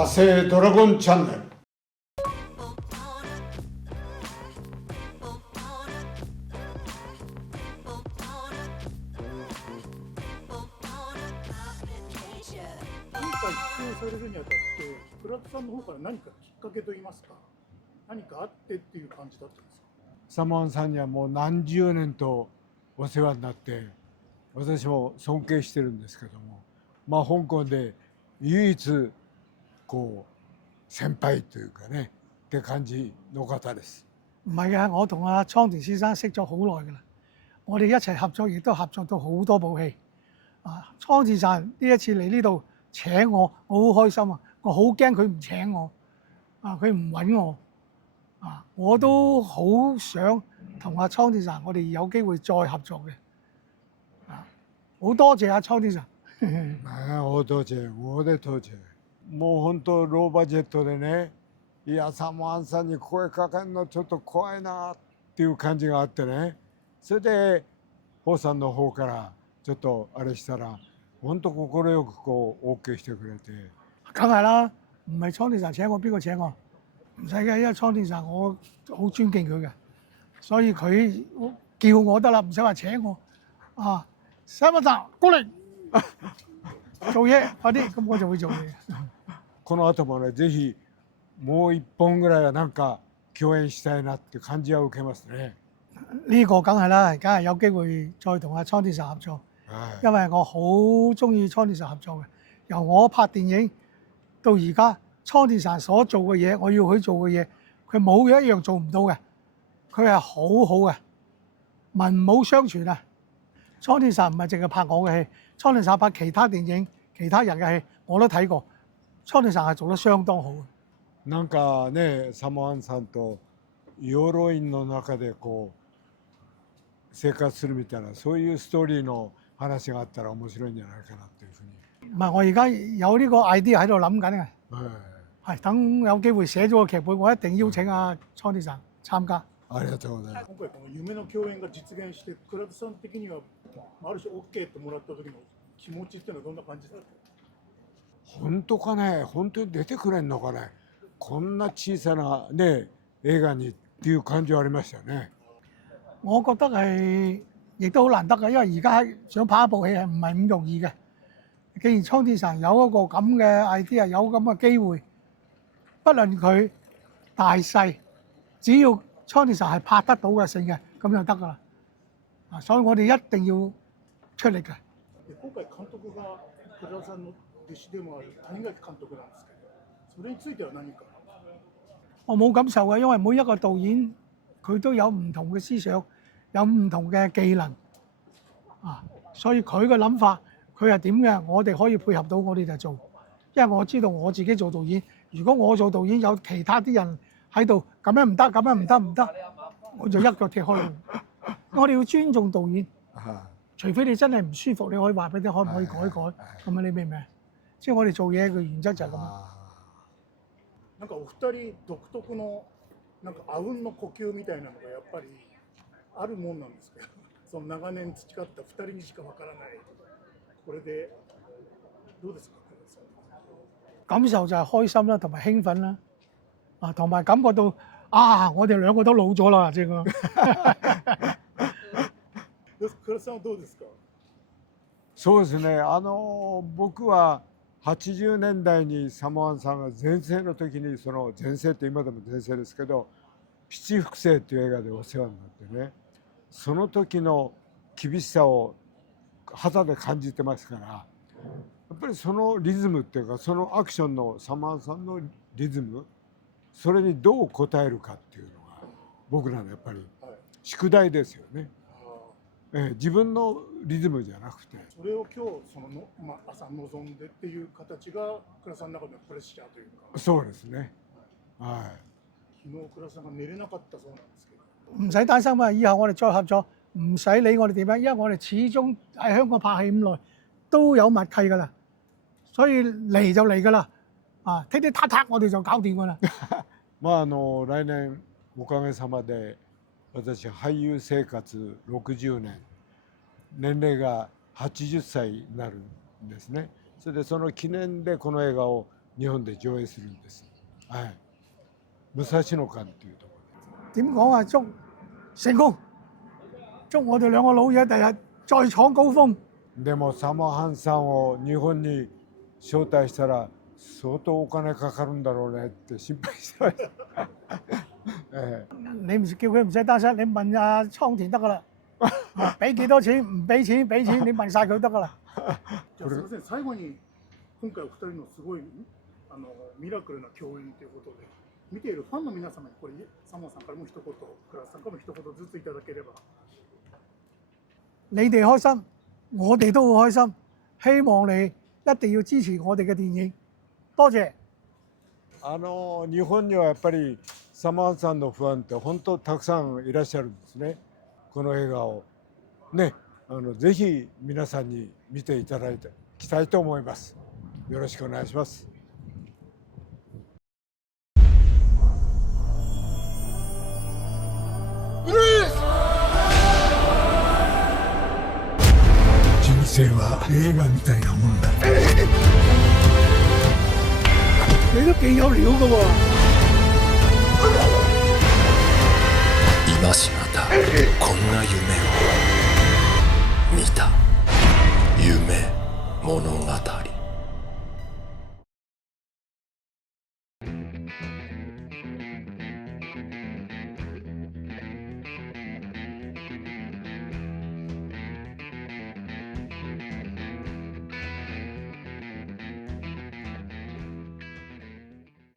和製ドラゴンチャンネル。今回出演されるにあたって倉田さんの方から何かきっかけといいますか、何かあってっていう感じだったんですか？サモアンさんにはもう何十年とお世話になって、私も尊敬してるんですけども、香港で唯一こう先輩というかねって感じの方です。唔係嘅，我同阿倉田先生識咗好耐㗎啦。我哋一齊合作，亦都合作到好多部戲。倉田さん呢一次嚟呢度請我，我好開心啊！我好驚佢唔請我，佢唔揾我，我都好想同阿倉田さん我哋有機會再合作嘅。好多謝阿倉田さん。大多謝、大多謝。もう本当ローバジェットでね、いやサモアンさんに声かけるのちょっと怖いなっていう感じがあってね、それでホウさんの方からちょっとあれしたら、本當快くこう OK してくれて。梗係啦，唔係倉田さん請我，邊個請我？唔使嘅，因為倉田さん我好尊敬佢嘅，所以佢叫我得啦，唔使話請我。サモアンさん過嚟做嘢快啲，咁我就會做嘢。この後もね、ぜひもう一本ぐらいはなんか共演したいなって感じは受けますね。呢個梗係啦，梗係有機會再同阿倉田さん合作，因為我好中意倉田さん合作嘅。由我拍電影到而家，倉田さん所做嘅嘢，我要佢做嘅嘢，佢冇一樣做唔到嘅，佢係好好嘅，文武雙全啊！倉田さん唔係淨係拍我嘅戲，倉田さん拍其他電影、其他人嘅戲我都睇過，倉田さん係做得相當好嘅。なんかね、サモアンさんと鎧院の中でこう生活するみたいな、そういうストーリーの話があったら面白いんじゃないかなっていうふうに。唔係，我而家有呢個 idea 喺度諗緊嘅，係等有機會寫咗個劇本，我一定邀請阿倉田さん參加。ありがとうございます。今回この夢の共演が実現して、倉田さん的にはある種 OK ってもらった時の気持ちっていうのはどんな感じだった？本当かね、本当に出てくれんのかね、こんな小さなね映畫にっていう感じはありましたよね。我覺得係亦都好難得嘅，因為而家想拍一部戲係唔係咁容易嘅。既然倉田さん有一個咁嘅 idea，有咁嘅機會，不論佢大細，只要倉田さん係拍得到嘅性嘅，咁就得㗎啦。所以我哋一定要出力嘅。今回監督が倉田さんの弟子でもある谷垣監督なんですけど、それについては何か？我冇感受嘅，因為每一個導演佢都有唔同嘅思想，有唔同嘅技能所以佢嘅諗法佢係點嘅，我哋可以配合到，我哋就做。因為我知道我自己做導演，如果我做導演有其他啲人喺度，咁樣唔得，咁樣唔得，我就一腳踢開佢。我哋要尊重導演，除非你真係唔舒服，你可以話俾你可唔可以改改，咁你明唔明？即係我哋做嘢嘅原則就係咁。なんかお二人独特のなんかあうんの呼吸みたいなのがやっぱりあるもんなんですけど、その長年培った二人にしかわからない。これでどうですか？感受就係開心啦，同埋興奮啦，同埋感覺到我哋兩個都老咗啦，即係咁。倉田さんはどうですか？そうですね、僕は80年代にサモアンさんが全盛の時に、その全盛って今でも全盛ですけど、七福星っていう映画でお世話になってね、その時の厳しさを肌で感じてますから、やっぱりそのリズムっていうか、そのアクションのサモアンさんのリズム、それにどう応えるかっていうのが僕らのやっぱり宿題ですよね。自分のリズムじゃなくて、それを今日その朝望んでっていう形が倉田さんの中でのプレッシャーというか。そうですね。昨日倉田さんが寝れなかったそうなんですけど。唔使擔心啊！以後我哋再合作，唔使理我哋點樣，因為我哋始終喺香港拍戲咁耐，都有默契㗎啦。所以嚟就嚟㗎啦，踢踢踏踏我哋就搞掂㗎啦。来年おかげさまで私俳優生活60年、年齢が80歳になるんですね。それでその記念でこの映画を日本で上映するんです。はい。武蔵野館っていうところ點講啊？祝成功，祝我哋兩個老嘢第日再闖高峰。で。でもサモハンさんを日本に招待したら相當お金かかるんだろうねって心配してました。你唔叫佢唔使擔心，你問阿倉田得噶啦。俾幾多錢？唔俾錢，俾錢，你問晒佢得噶啦。じゃあすみません、最後に今回お二人のすごいミラクルな共演ということで、見ているファンの皆様にこれサモさんからも一言、クラスさんからも一言ずついただければ。你哋開心，我哋都好開心。希望你一定要支持我哋嘅電影。多謝。日本にはやっぱりサモハンさんのファンって本当たくさんいらっしゃるんですね。この映画をね、ぜひ皆さんに見ていただきたいと思います。よろしくお願いします。人生は映画みたいなもんだ。你都幾有料㗎喎！今しまたこんな夢を見た夢物語。